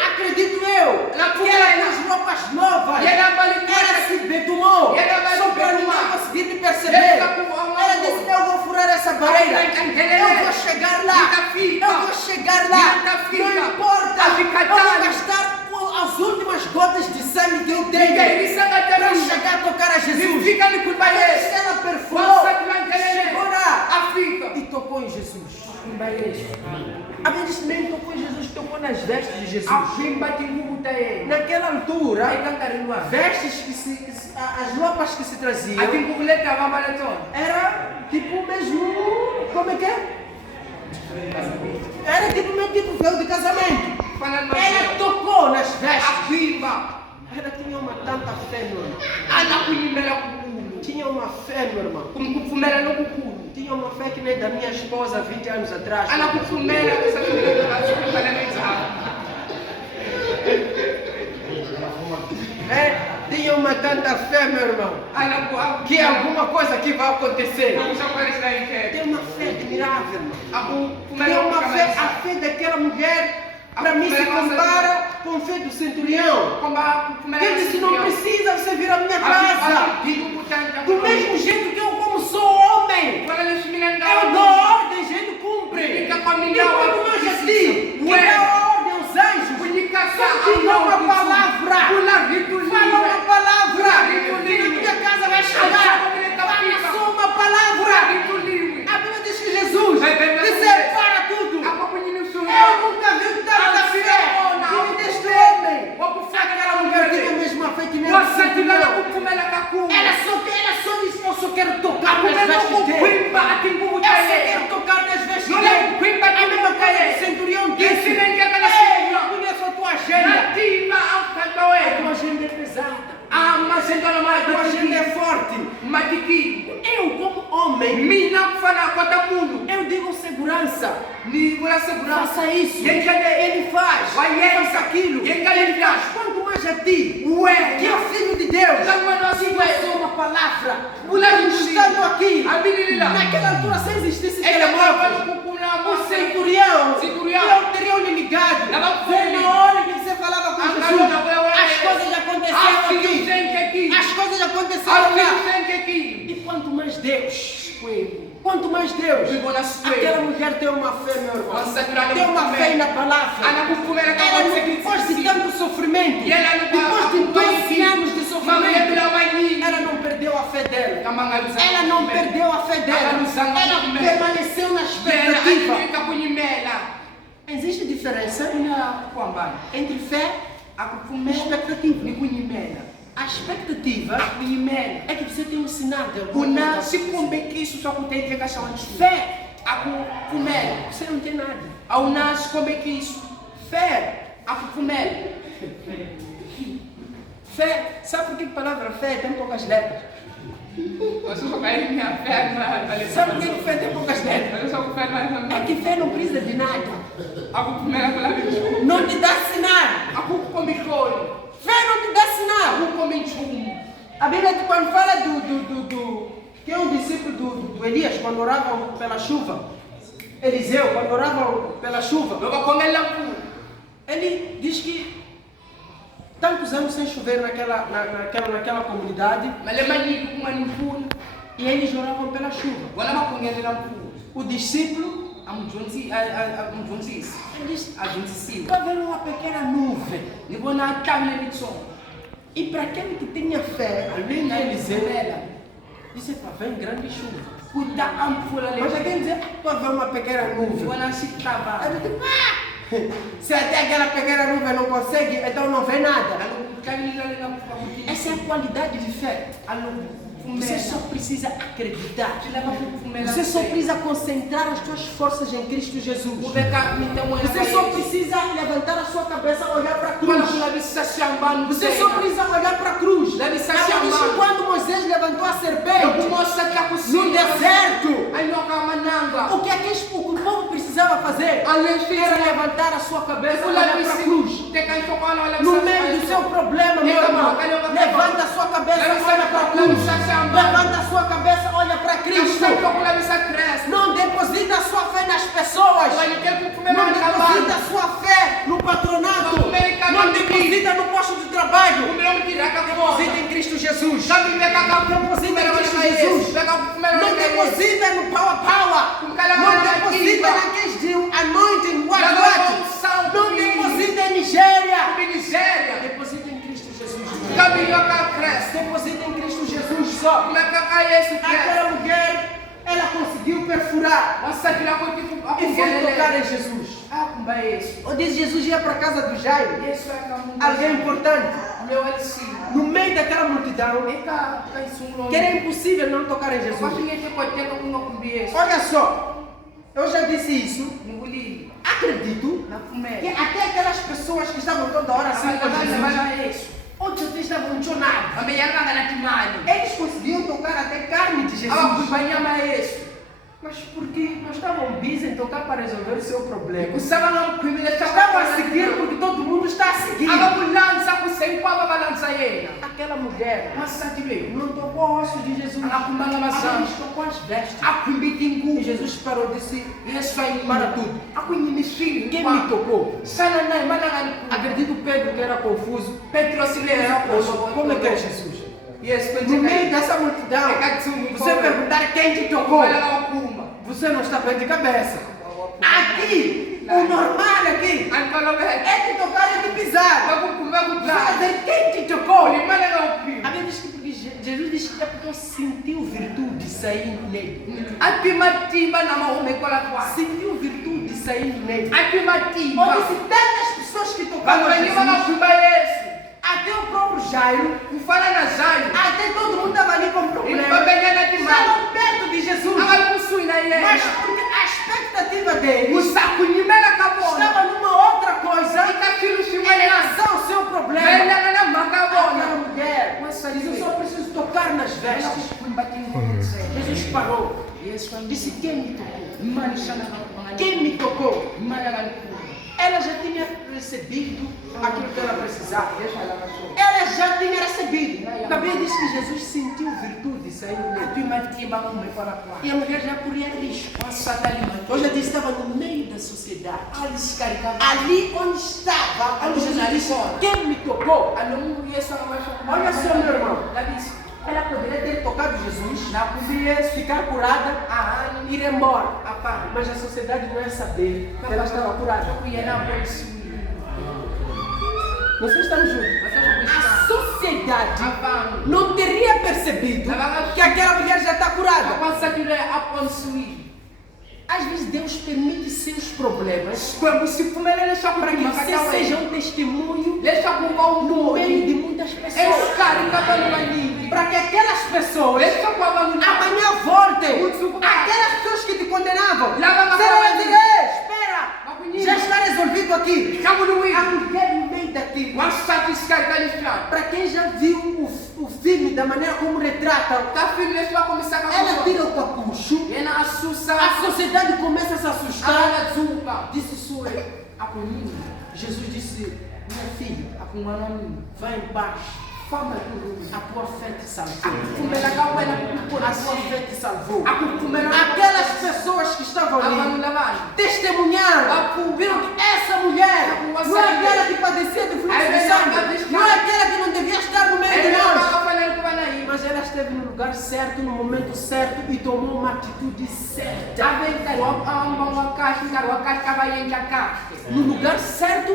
acredito eu, que ela tem as roupas novas. Ela se betumou. Só para ninguém conseguir me perceber. Ela disse: eu vou furar essa barreira. Eu vou chegar lá. Eu vou chegar lá. Não importa. Eu vou gastar as últimas gotas de sangue que eu tenho para chegar a tocar a Jesus. Ela perfurou, chegou lá e tocou em Jesus. A Bíblia diz: nem tocou em Jesus, tocou nas vestes de Jesus. Naquela altura, as roupas que se traziam era tipo mesmo, como é que é? Era tipo meu tipo véu de casamento. Ela tocou nas vestes. Ela tinha uma tanta fé, meu irmão. Tinha uma fé, meu irmão. Tinha uma fé que nem da minha esposa 20 anos atrás. Tinha uma tanta fé, meu irmão, que alguma coisa aqui vai acontecer. Tem uma fé admirável, irmão. Tem uma fé, a fé daquela mulher, para mim se compara com a fé do centurião. Ele disse, não precisa você vir à minha casa. Do mesmo jeito que eu, como sou homem, eu dou ordem, a gente cumpre. E quando nós assim, que dá ordem aos anjos, continua uma palavra. Fala uma palavra. Que na minha casa vai chegar. Fala só uma palavra. A Bíblia diz que Jesus separa tudo. Eu nunca vi tanta fé deste homem. Aquela mulher tinha a mesma fé que nem o centurião. Ela só disse, eu só quero tocar nas vestes dele. Eu só quero tocar nas vestes dele. A mesma coisa que o centurião disse. Ei, eu conheço a tua agenda. A tua agenda é pesada. A tua agenda é forte. Eu, como homem, eu digo segurança. Faça isso. Ele faz. Faça aquilo. Ele faz. Quanto mais a ti, que é filho de Deus, diga só uma palavra. Estando aqui, naquela altura, se existisse telemóvel, o centurião, eu teria um ligado. Na hora que você falava com Jesus, as coisas aconteceram aqui. As coisas aconteceram lá. E quanto mais Deus, aquela mulher tem uma fé, meu irmão. Tem uma fé na palavra. Ela, depois de tanto sofrimento, depois de 12 anos de sofrimento, ela não perdeu a fé dela. Ela não perdeu a fé dela. Ela permaneceu na expectativa. Existe diferença entre fé e expectativa. A expectativa é que você tem um sinal de alguma coisa. Fé, você não tem nada. Fé, sabe por que a palavra fé tem poucas letras? Sabe por que fé tem poucas letras? É que fé não precisa de nada. Não te dá sinal. Fé não te dá sinal. A Bíblia quando fala que é um discípulo do Elias, quando orava pela chuva, Eliseu, quando orava pela chuva, ele diz que tantos anos sem chover naquela comunidade, e eles oravam pela chuva. O discípulo, ele disse, vai haver uma pequena nuvem. E para aquele que tinha fé, além de Eliseu, disse, vem grande chuva. Mas alguém dizia, vai haver uma pequena nuvem. Se até aquela pequena nuvem não consegue, então não vê nada. Essa é a qualidade de fé. Você só precisa acreditar. Você só precisa concentrar as suas forças em Cristo Jesus. Você só precisa levantar a sua cabeça e olhar para a cruz. Você só precisa olhar para a cruz. Quando Moisés levantou a serpente no deserto, o que o povo precisava fazer era levantar a sua cabeça e olhar para a cruz. No meio do seu problema, meu irmão, levanta a sua cabeça e olha para a cruz. Levanta a sua cabeça, olha para Cristo. Não deposita a sua fé nas pessoas. Não deposita a sua fé no patronato. Não deposita no posto de trabalho. Deposita em Cristo Jesus. Deposita em Cristo Jesus. Não deposita no power. Não deposita naqueles de anointing. Não deposita em Nigéria. Deposita em Cristo Jesus. Deposita em Cristo Jesus só. Aquela mulher, ela conseguiu perfurar e foi tocar em Jesus. Diz Jesus ia para a casa do Jairo, alguém importante, no meio daquela multidão, que era impossível não tocar em Jesus. Olha só, eu já disse isso. Acredito que até aquelas pessoas que estavam toda hora assim com Jesus, outros até estavam mencionados. Eles conseguiam tocar até carne de Jesus. Mas porque não estavam busy em tocar para resolver o seu problema. Estavam a seguir porque todo mundo está a seguir. Aquela mulher Wasatile. não tocou o osso de Jesus. Anakumanga masango. Apenas tocou as vestes. Akumbitingu. E Jesus parou e disse: Yesu ayi para tudo. Akunyimishiri. Quem me tocou? Sana naye manangani. Acredito Pedro que era confuso. Petro silera. Como é que é Jesus? Yes, No meio dessa multidão, você perguntar quem te tocou, você não está bem de cabeça. Aqui, o normal aqui é te tocar e te pisar. Você vai dizer quem te tocou. A Bíblia diz que porque Jesus disse que é porque sentiu virtude saindo nele. Sentiu virtude saindo nele. Ou disse tantas pessoas que tocaram Jesus. Até o próprio Jairo, até todo mundo estava ali com problema. Estavam perto de Jesus. Mas porque a expectativa deles estava numa outra coisa em relação ao seu problema. Aquela mulher disse: eu só preciso tocar nas vestes. Jesus parou. Disse: quem me tocou? Quem me tocou? Ela já tinha recebido aquilo que ela precisava. Ela já tinha recebido. A Bíblia diz que Jesus sentiu virtude saindo dele. E a mulher já corria risco. Hoje ela estava no meio da sociedade. Ali onde estava, onde Jesus disse: quem me tocou? Olha só, meu irmão. Ela poderia ter tocado Jesus, ficar curada, ir embora. Mas a sociedade não ia saber que ela estava curada. Nós estamos juntos. A sociedade não teria percebido que aquela mulher já está curada. Às vezes Deus permite seus problemas para que você seja um testemunho no meio de muitas pessoas. Para que aquelas pessoas amanhã voltem. Aquelas pessoas que te condenavam. Você vai dizer: espera, já está resolvido aqui. A mulher no meio daquilo. Para quem já viu o filme da maneira como retrata, ela tira o capucho. A sociedade começa a se assustar. Disse: sou eu. Jesus disse: minha filha, vai em paz. A tua fé te salvou. A tua fé te salvou. Aquelas pessoas que estavam ali testemunharam, viram que essa mulher não é aquela que padecia de fluxo de sangue, não é aquela que não devia estar no meio de nós. Mas ela esteve no lugar certo, no momento certo e tomou uma atitude certa. No lugar certo,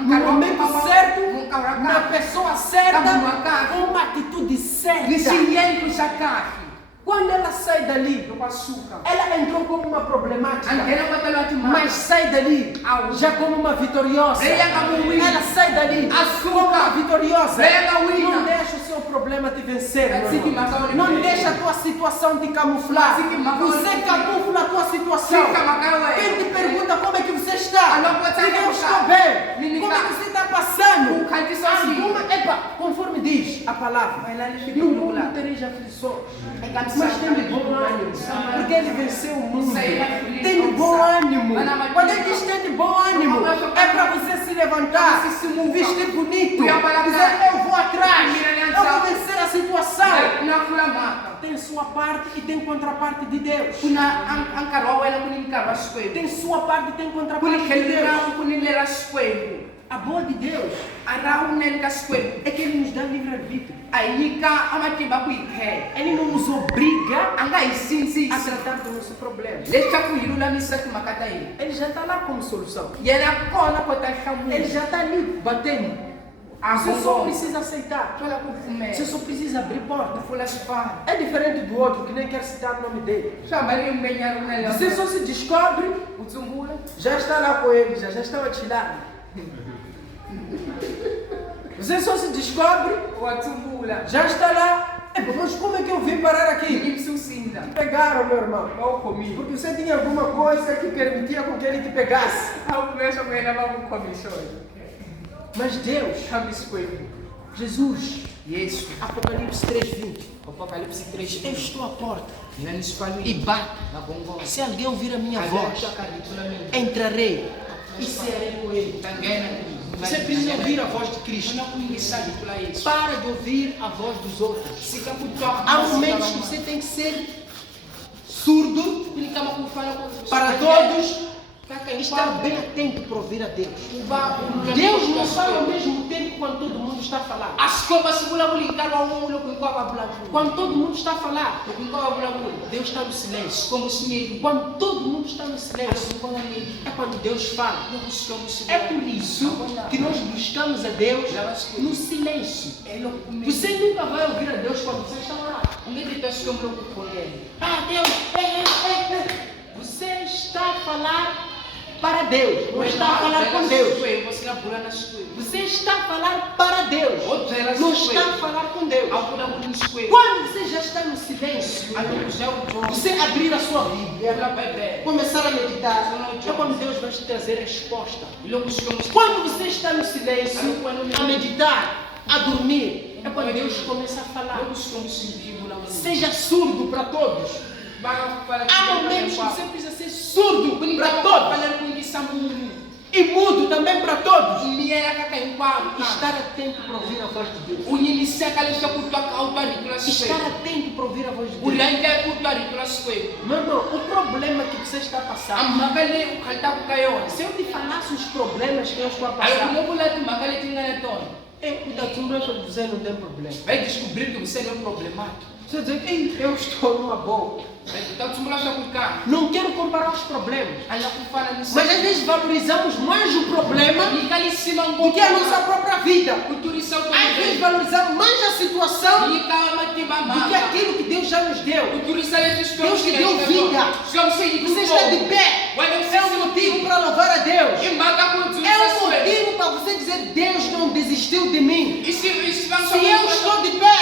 no momento certo, na pessoa certa, com uma atitude certa. Quando ela sai dali, ela entrou como uma problemática, mas sai dali já como uma vitoriosa. Ela sai dali como uma vitoriosa. Não deixa o seu problema te vencer, não deixa a tua situação te camuflar. Você camufla a tua situação. Quem te pergunta como é que você está, eu estou bem. Como é que você está passando? Conforme diz a palavra, no mundo tereis aflições, mas tem de bom ânimo, porque ele venceu o mundo. Tem de bom ânimo. Quando ele diz tem de bom ânimo, é para você se levantar, vestir bonito, dizer: eu vou atrás, eu vou vencer a situação. Tem sua parte e tem contraparte de Deus. Tem sua parte e tem contraparte de Deus. A boa de Deus é que Ele nos dá livre-arbítrio. Ele não nos obriga a tratar do nosso problema. Ele já está lá como solução. Ele já está ali batendo. Você só precisa aceitar. Você só precisa abrir porta. É diferente do outro que nem quer citar o nome dele. Você só se descobre, já está lá com ele, já estava atirado. Você só se descobre, já está lá. Mas como é que eu vim parar aqui? Te pegaram, meu irmão. Porque você tinha alguma coisa que permitia com que ele te pegasse. Mas Deus, Jesus, Apocalipse 3:20. Eu estou à porta e bato. Se alguém ouvir a minha voz, entrarei e cearei com ele. Você precisa ouvir a voz de Cristo. Para de ouvir a voz dos outros. Há momentos que você tem que ser surdo para todos. Estar bem atento para ouvir a Deus. Deus não fala ao mesmo tempo quando todo mundo está a falar. Quando todo mundo está a falar, Deus está no silêncio. Quando todo mundo está no silêncio, é quando Deus fala. É por isso que nós buscamos a Deus no silêncio. Você nunca vai ouvir a Deus quando você está lá. Ah, Deus, você está a falar para Deus, não está a falar com Deus. Você está a falar para Deus, não está a falar com Deus. Quando você já está no silêncio, você abrir a sua Bíblia, começar a meditar, é quando Deus vai te trazer a resposta. Quando você está no silêncio, a meditar, a dormir, é quando Deus começa a falar. Seja surdo para todos. Há momentos que você precisa ser surdo para todos e mudo também para todos. Estar atento para ouvir a voz de Deus. Estar atento para ouvir a voz de Deus. Meu irmão, o problema que você está passando, se eu te falasse os problemas que eu estou a passar, você não tem problema. Vai descobrir que você não é problemático. Você diz, ei, eu estou numa boa. Não quero comparar os problemas. Mas às vezes valorizamos mais o problema do que a nossa própria vida. Às vezes valorizamos mais a situação do que aquilo que Deus já nos deu. Deus te deu vida. Você está de pé. É um motivo para louvar a Deus. É um motivo para você dizer, Deus não desistiu de mim. Se eu estou de pé,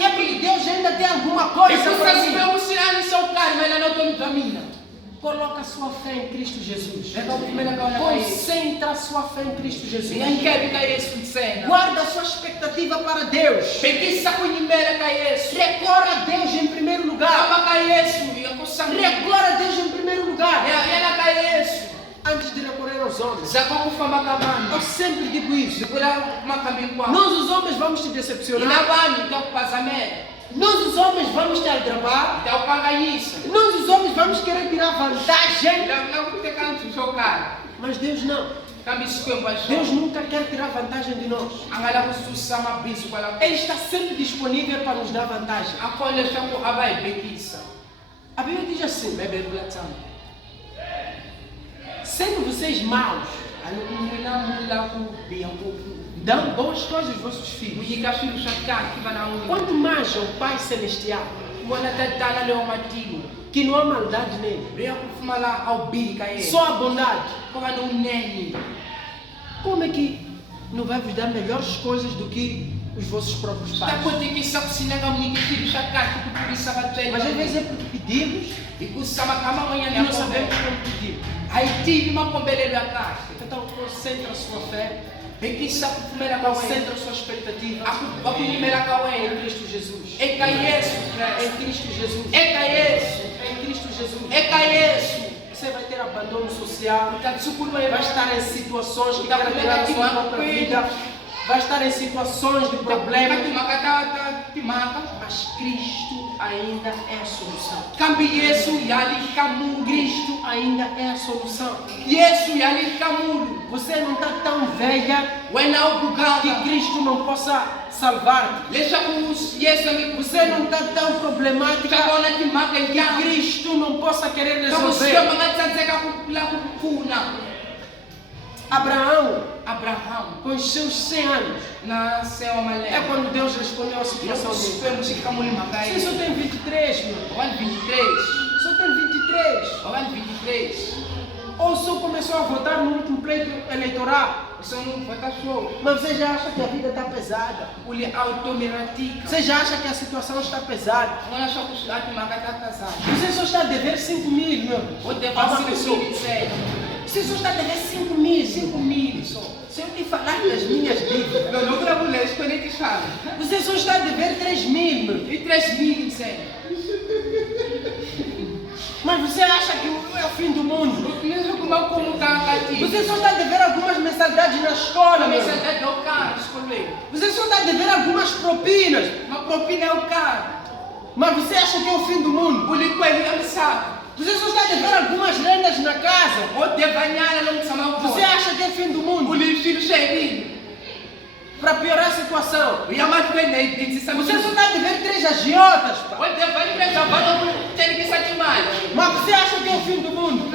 é porque Deus ainda tem alguma coisa para mim. Coloca a sua fé em Cristo Jesus. Concentra a sua fé em Cristo Jesus. Guarda a sua expectativa para Deus. Recorra a Deus em primeiro lugar. Recorra a Deus em primeiro lugar. Antes de recorrer aos homens. Eu sempre digo isso. Nós os homens vamos te decepcionar. Nós os homens vamos te aldrabar. Nós os homens vamos querer tirar vantagem. Mas Deus não. Deus nunca quer tirar vantagem de nós. Ele está sempre disponível para nos dar vantagem. A Bíblia diz assim: sendo vocês maus, dão boas coisas aos vossos filhos. Quanto mais ao Pai Celestial, que não há maldade nele, só a bondade. Como é que não vai vos dar melhores coisas do que os vossos próprios pais? Mas às vezes é porque pedimos e não sabemos como pedir. Então concentra a sua fé, concentra a sua expectativa em Cristo Jesus. Em Cristo Jesus. Em Cristo Jesus. Você vai ter abandono social, vai estar em situações que querem tirar a sua própria vida, vai estar em situações de problemas, mas Cristo ainda é a solução. Cristo ainda é a solução. Você não está tão velha que Cristo não possa salvar-te. Você não está tão problemática que Cristo não possa querer resolver. Abraão, com os seus 100 anos, é quando Deus respondeu a situação dele. Você só tem 23, meu. Só tem 23. Ou só começou a votar no último pleito eleitoral. Mas você já acha que a vida está pesada. Você já acha que a situação está pesada. Você só está a dever 5 mil, meu. Você só está a dever 5 mil só. Se eu te falar das minhas dívidas, você só está a dever 3 mil, meu. E 3 mil, sério. Mas você acha que é o fim do mundo. Mesmo como cacati. Você só está a dever algumas mensalidades na escola. Mas até do carro, escolher. Você só está a dever algumas propinas. Uma propina é o carro. Mas você acha que é o fim do mundo? O lico ele sabe. Você só está a dever algumas rendas na casa. O de banhar não se chama. Você acha que é o fim do O mundo? lixo cheirinho. Para piorar a situação. E a mais bem, Você só está a dever 3 agiotas. Pá. o de banhar ele já vai ter que sair mais. Mas você acha que é o fim do mundo?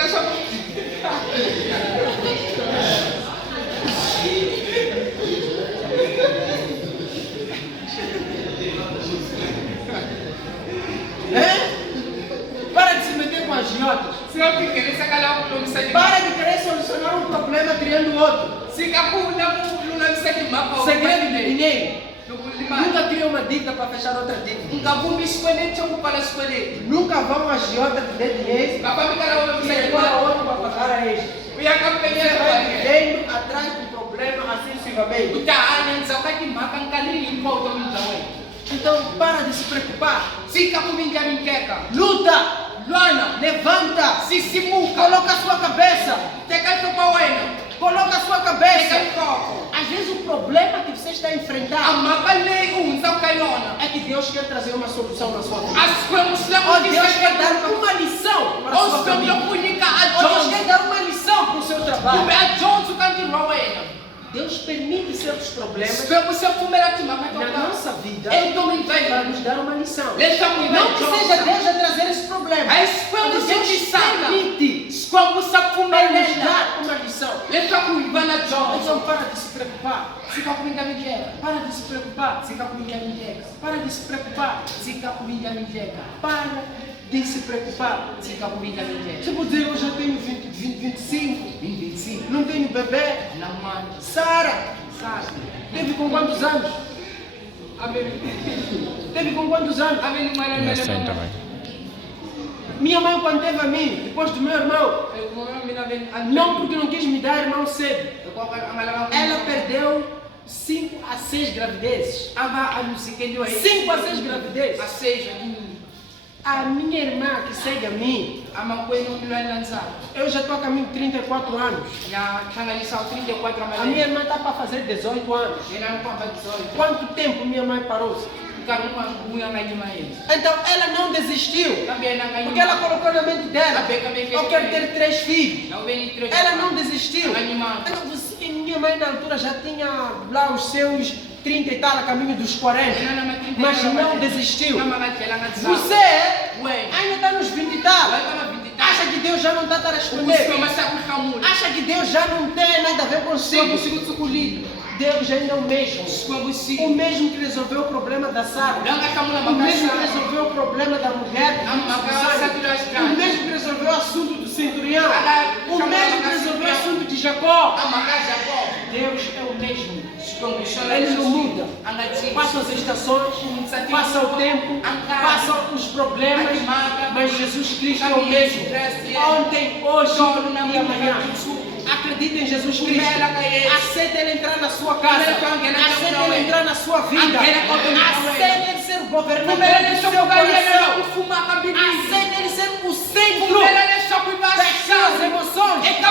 Para de se meter com agiotas. Se eu querer sacar o nome Para de querer solucionar um problema criando outro. se capula no nome de mapa. Segredo de dinheiro. Nunca Nunca cria uma dívida para fechar outra dívida. vou me escolher, chamo para escolher. Nunca vão agiota te dar dinheiro Papai me cara o e agora outro para pagar a extra. E a campanha Você vai vai. vivendo atrás do problema assim sucessivamente. O tá antes o que marca um calinho em volta do então. Então para de se preocupar. Se capu minha minqueca. Luta! Luana, Levanta! se simuca. Coloca a sua cabeça! Te canto para o Coloca a sua Te cabeça! canto. Às vezes o problema que você está a A enfrentar macalei são caiona. é que Deus quer trazer uma solução na sua vida. As coisas não Ou Deus quer dar uma lição para a sua Os família. não comunica a Ou Deus Jones. quer dar uma lição para o seu Tu trabalho. vê a Jones o canto Rowena. Deus permite certos problemas Se você fumeira te mama na nossa vida eu tô me para vendo. nos dar uma lição. Deixa me Não que seja Deus a trazer esse problema. Aí quando Mas você Deus te saca. permite Quando você para nos fumeira. dar uma lição. Deixa com Ivana Jones. Então para de se preocupar. Se capu minha minqueca. Para de se preocupar. Se capu minha minqueca. Para de se preocupar. Se capu minha minqueca. Para de se preocupar. Se capu minha minqueca. Você pode dizer, eu já tenho 25. 25. Não tenho bebê. Na mãe. Sara. Sabe? Teve com quantos anos? Teve com quantos anos? Minha mãe quando teve a mim, depois do meu irmão. Não porque não quis me dar irmão cedo. Ela perdeu 5 a 6 gravidezes. 5 a 6 gravidezes. A minha irmã que segue a mim, eu já estou a caminho de 34 anos. A minha irmã está para fazer 18 anos. Quanto tempo minha mãe parou-se? Então ela não desistiu. Porque ela colocou na mente dela, eu quero ter 3 filhos. Ela não desistiu. Então, minha mãe na altura já tinha lá os seus 30 e tal, a caminho dos 40. Mas não desistiu. Você ainda está nos 20 e tal. Acha que Deus já não está a responder? Acha que Deus já não tem nada a ver consigo? Deus ainda é o mesmo. O mesmo que resolveu o problema da Sara. O mesmo que resolveu o problema da mulher. O mesmo que resolveu o assunto do centurião. O mesmo que resolveu o assunto de Jacó. Deus é o mesmo. Ele não muda. Passam as estações, passa o tempo, passam os problemas, mas Jesus Cristo é o mesmo. Ontem, hoje e amanhã. Acredita em Jesus Cristo. Aceita Ele entrar na sua casa. Aceita Ele entrar na sua vida. Aceita Ele ser o governador do seu coração. Aceita Ele ser o centro das suas emoções. Ele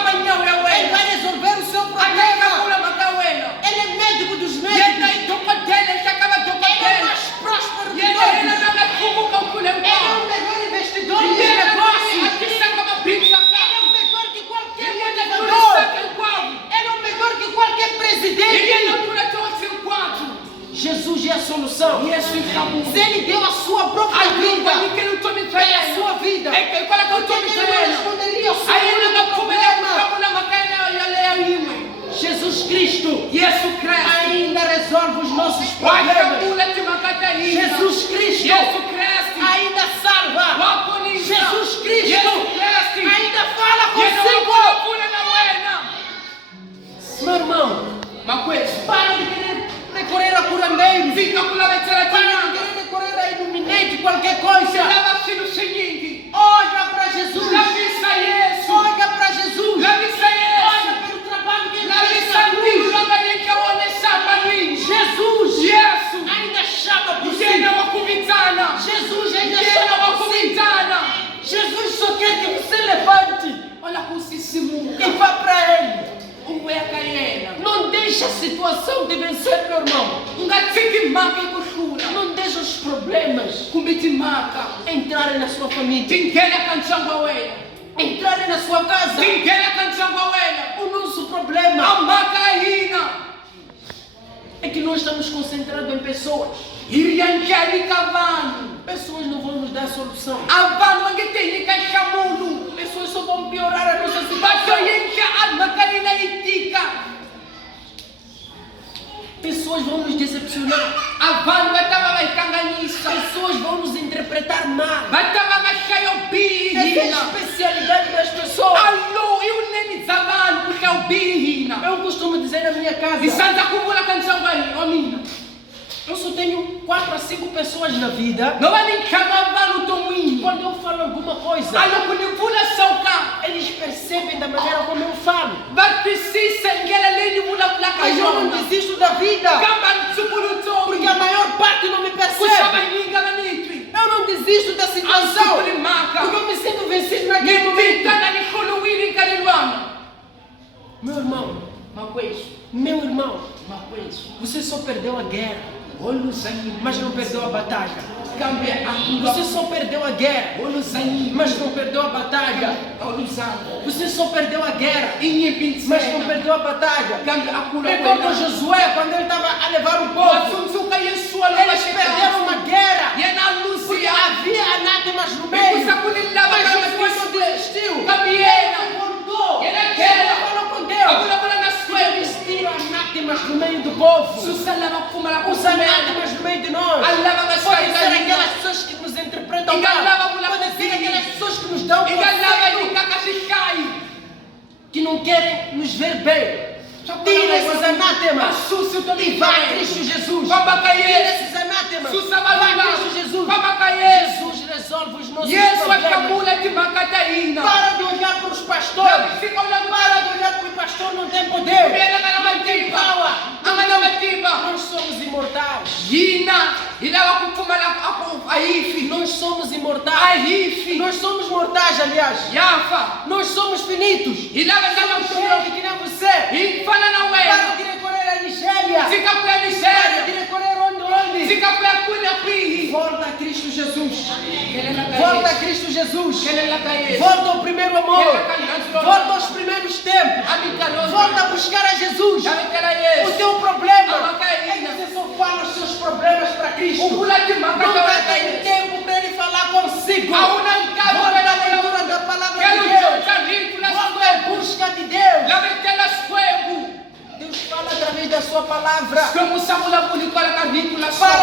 vai resolver o seu problema. Ele é médico dos médicos. Ele é mais próspero de todos. Ele é o melhor investidor dos negócios. Ele é o melhor que qualquer governador. Ele é o melhor que qualquer presidente. Jesus é a solução. Se Ele deu a sua própria vida, é a sua vida. Porque Ele não responderia ao seu problema. Jesus Cristo ainda resolve os nossos problemas. Jesus Cristo ainda salva. Jesus Cristo ainda fala consigo. Meu irmão, para de querer recorrer a curandeiro. Para de querer recorrer a iluminante, qualquer coisa. Olha para Jesus. Olha para Jesus. Olha pelo trabalho que Ele fez na cruz. Jesus ainda chama por si. Jesus ainda chama por si. Jesus só quer que você levante. deixa a situação de vencer, meu irmão. Não deixa os problemas entrarem na sua família, entrarem na sua casa. O nosso problema é que nós estamos concentrados em pessoas. Pessoas não vão nos dar solução. Pessoas só vão piorar a nossa situação. Pessoas vão nos decepcionar. Pessoas vão nos interpretar mal. Essa é a especialidade das pessoas. Eu costumo dizer na minha casa, eu só tenho 4 a 5 pessoas na vida. Quando eu falo alguma coisa, eles percebem da maneira como eu falo. Mas eu não desisto da vida, porque a maior parte não me percebe. Eu não desisto da situação, porque eu me sinto vencido naquele momento. Meu irmão, você só perdeu a guerra, mas não perdeu a batalha. Você só perdeu a guerra, mas não perdeu a batalha. Você só perdeu a guerra, mas não perdeu a batalha. Recorda Josué quando ele estava a levar o povo. Eles perderam uma guerra, porque havia anátemas no meio. Mas Josué não desistiu. Ele acordou. Ele falou com Deus. Existiram anátemas no meio do povo. Os anátemas no meio de nós. Podem ser aquelas pessoas que nos interpretam mal. Podem ser aquelas pessoas que nos dão conselho, que não querem nos ver bem. Tira esses anátemas e vá a Cristo Jesus. Tira esses anátemas. Vá a Cristo Jesus. Jesus resolve os nossos problemas. Para de olhar para os pastores. Para de olhar para o pastor, não tem poder. Não tem power. Nós somos imortais. Nós somos imortais. Nós somos mortais, aliás. Nós somos finitos. Que nem você. Para de recorrer à Nigéria. Para de recorrer onde? Volta a Cristo Jesus. Volta a Cristo Jesus. Volta ao primeiro amor. Volta aos primeiros tempos. Volta a buscar a Jesus. O teu problema é que você só fala os seus problemas para Cristo. Nunca tem tempo para Ele falar consigo. Volta à leitura da palavra de Deus. Volta à busca de Deus. Deus fala através da sua palavra. Para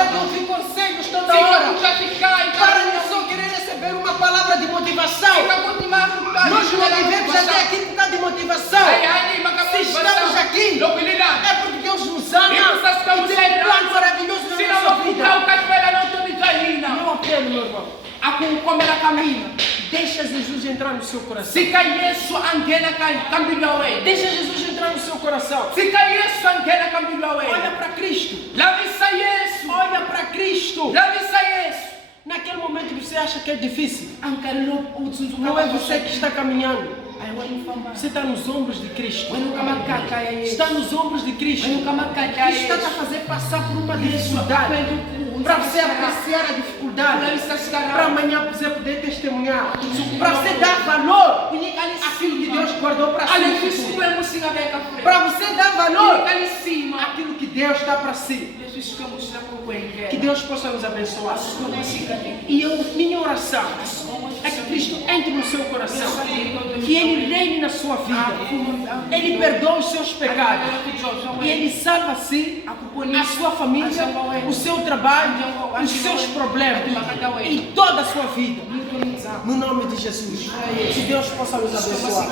de ouvir conselhos toda hora. Para de só querer receber uma palavra de motivação. Nós não vivemos até aqui por causa de motivação. Se estamos aqui, é porque Deus nos ama e tem um plano maravilhoso na nossa vida. Meu apelo, meu irmão. Deixa Jesus entrar no seu coração. Deixa Jesus entrar no seu coração. Olha para Cristo. Olha para Cristo. Naquele momento você acha que é difícil. Não é você que está caminhando. Você está nos ombros de Cristo. Está nos ombros de Cristo. Cristo está a fazer passar por uma dificuldade. Para você apreciar a dificuldade. Para amanhã você poder testemunhar. Para você dar valor àquilo que Deus guardou para si. Para você dar valor àquilo que Deus dá para si. Que Deus possa nos abençoar. E minha oração é que Cristo entre no seu coração. Que Ele reine na sua vida. Ele perdoa os seus pecados. E Ele salva-se, a sua família, o seu trabalho, os seus problemas e toda a sua vida. No nome de Jesus. Que Deus possa nos abençoar.